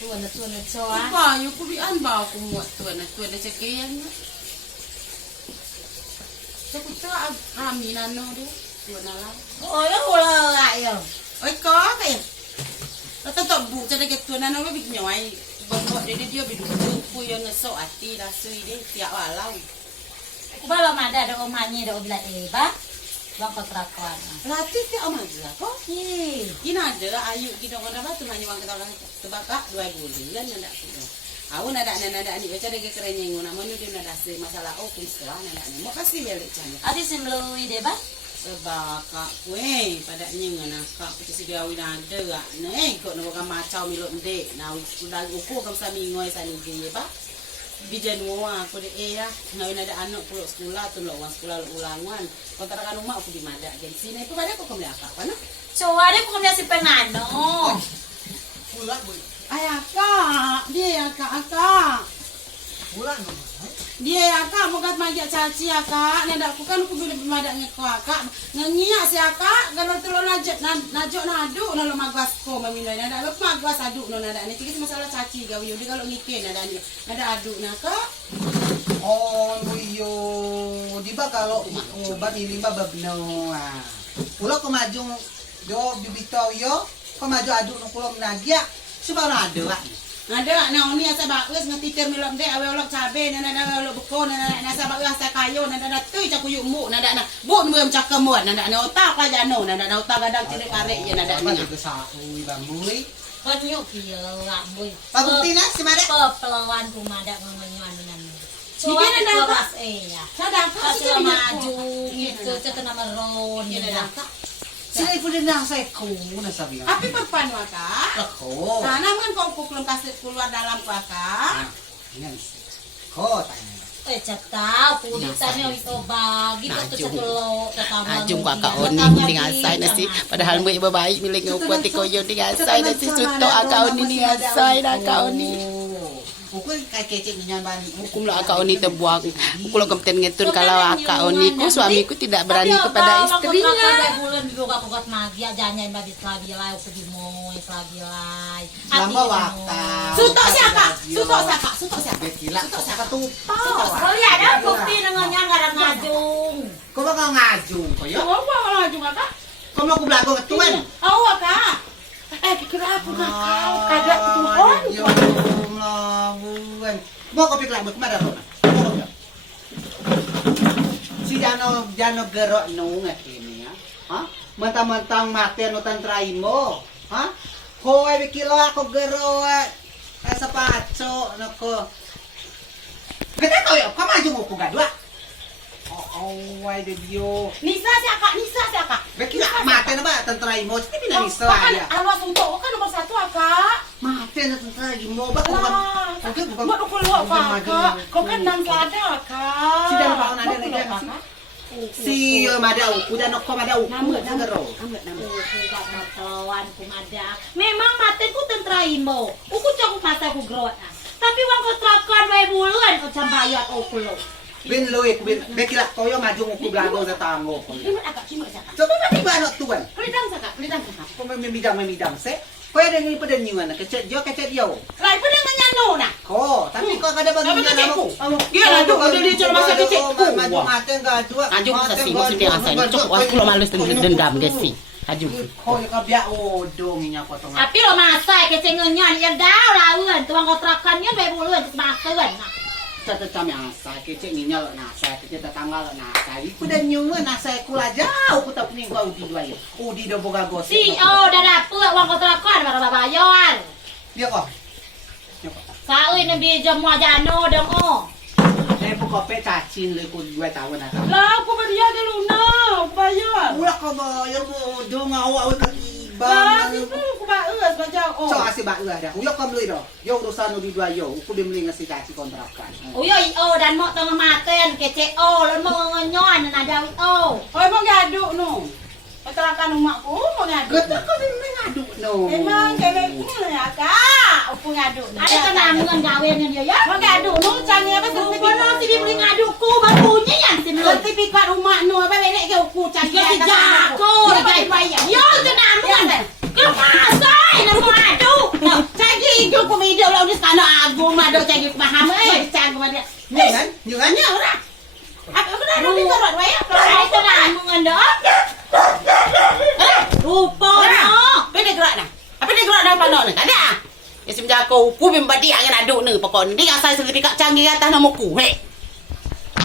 tuan soa. Ba, yo ku bi an ba ku muat tuan cekian. Aku tu kami nano dia. Tuan alam. Oh, ya pula ya. Oi ko kaya. Tata tak bu cara ke tuan nano bi nyoi. Bangkok dia bi ku yo ngesok ati dah sui dia tiap walau. Bala mada ada omanya ada oblat ba. Bang kontrakan. Latih tiap amaja ko. Kina ada ayu kita orang apa tu mani wang kita orang tebaka 2 bulan ndak tu. Aku nada ni baca dek kerennya ngono namun dia nada se masalah kum sekolah nada ni. Mau kasih balik cana. Adi semlui de ba. Sebaka we pada ngono kak putus gawi nada gak. Nei kok nak macau milok ndek. Nah sudah uku kam sami ngoi sani je ba. Bijan mua aku de ya ngawin ada anak pulau sekolah tu lo uang sekolah ulangan kontrakan rumah aku di mada gen sini itu pada aku kembali apa nah coba deh aku kasih pengano pula boy ayah kak dia ya kak Bulan dia ya kak mau kat magi caci ya kak nanda aku kan aku beli pemada ngeko kak ngengiak si kak kalau telur najok nadu nalo magwasko memindah nanda apa magwas aduk nanda ni tiga masalah caci gawe yudi kalau ngikin nanda ni nanda aduk nak kak oh yo di ba kalau obat ini ba babno pulau kemaju yo bibito yo kemaju aduk no pulau nagia sebab ada ada nah ni asa bagus ngatitir milom de awe olok cabe nana olok beko nana asa bagus asa kayo nana teuy cak kuyuk mu nana bon meum cak kemuan nana otak pa jano nana otak gadang cilik arek ye nana ni ke saui bambui konyo kieu boy pabuktina si mada pelawan kumada ngonyoan dengan Jika nanda kelas ya sadar kak kasih maju gitu cekena meron ya sila ipo din na sa eko na sabi nga api pagpano kak ako nah naman kau kuklong kasih keluar dalam kak yan ko tayo cakap pulitannya itu bagi itu cekelo Ajung kakak Oni ningasai nasi padahal mbak ibu baik milik ngumpul di koyo ningasai nasi suto akak Oni ningasai akak Oni Ukul kay kecek niyan bani. Hukum lah akak Oni terbuang. Hukum kemten ngetun kalau akak Oniku suamiku tidak berani kepada istrinya. Bulan juga kuat magi jangan babit lagi lah pergi mau lagi lah. Lamba wakta. Suto siapa? Suto siapa? Gila. Suto siapa tuh? Oh iya ada bukti dengan yang ngarang ngajung. Kau bakal ngajung kau ya? Kau ngajung akak? Kau mau aku belagu ngetuan? Oh akak. Kira apa kau? Kagak ketuan. Ya Allah. Mau kopi kelak kemana Rona? Si Jano gerok nunget ini ya. Hah? Mentang-mentang mati nutan traimo. Hah? Kowe bikilo aku gerok. Sapato nako. Kita tahu ya, kamu aja mau puga dua. Oh, why did you? Nisa siapa? Bikilo mati na ba tantraimo? Siti bilang Nisa ya. Anu suntok kan nomor 1 akak. Mati na tantraimo ba? Buat ukul luak kakak. Kau kan nang ada kak. Si Jano paon ada lagi kakak. Si Mada uku dan kok Mada uku ngero. Pelawan kumada. Memang mateku tentraimo. Uku cakuk mataku growat. Tapi wang kontrakan wae bulan o cambayat uku lo. Bin loe bin bekila toyo maju uku blago sa tango ko. Kimat akak, kimat akak. Coba mati ba no tuan. Kelidang kakak. Ko memidang se. Pwede ni pada nyuan kecet yo. Lai pun dengan nyano nak. Ko, tapi kok kada bagi kecetku. Dia laduk udah dia cuma masa kecetku. Maju mate enggak dua. Ajung sesi mesti dia asal. Cok aku lo males dendam desi. Ajung. Ko ka bia odong nya potong. Tapi lo masa keceng ngenyan ya daw lawan tuang kontrakannya wae bulan makeun. Tata kami asa kecek ninya lo nasa kecek tetangga lo nasa. Iku dan nyuan nasa kula jauh ku tak ning gua udi dua yo. Udi do boga gosip. Si dah dapet uang kontrakan bara babayan. Dia kok. Saui nabi jam wajano dong oh. Po kope cacing le ko 2 tahun aka. Lah aku beria ke luna, bayar. Ulah ka bayar mo do ngawa ka iba. Bah, itu aku baeus baca. Oh. So asi ba dah. Ulah ka meli do. Yo urusan di 2 yo, aku dimeli ngasi cacing kontrakan. Oh yo dan mau tengah maten kece lan mau ngonyon na dawit Oh mau ngaduk no. Kontrakan rumahku mau ngaduk. Getek kok ngaduk no. Emang kebekku ya kak. Aku ngaduk. ada kenamungan gawennya dia ya. Mau ngaduk no canggih apa Sertifikat si beli ngadukku barunya yang si belum. Sertifikat rumah no apa bedek ke aku canggih. Dia jago, dia bayar. Yo kenamungan. Kemasa nak ngaduk. Canggih hidup aku ada cakap paham cakap kepada. Như kan? Nya ora. Apa dah ada gerot wae. Ay, tanaan mo nga do. Rupo, no? Pwede gerak dah. Apa dia gerak dah pandok ni? Ada. Ya semenjak aku bimba dia yang aduk ni pokok ni. Dia asal sendiri kat canggih atas nama ku. Hei.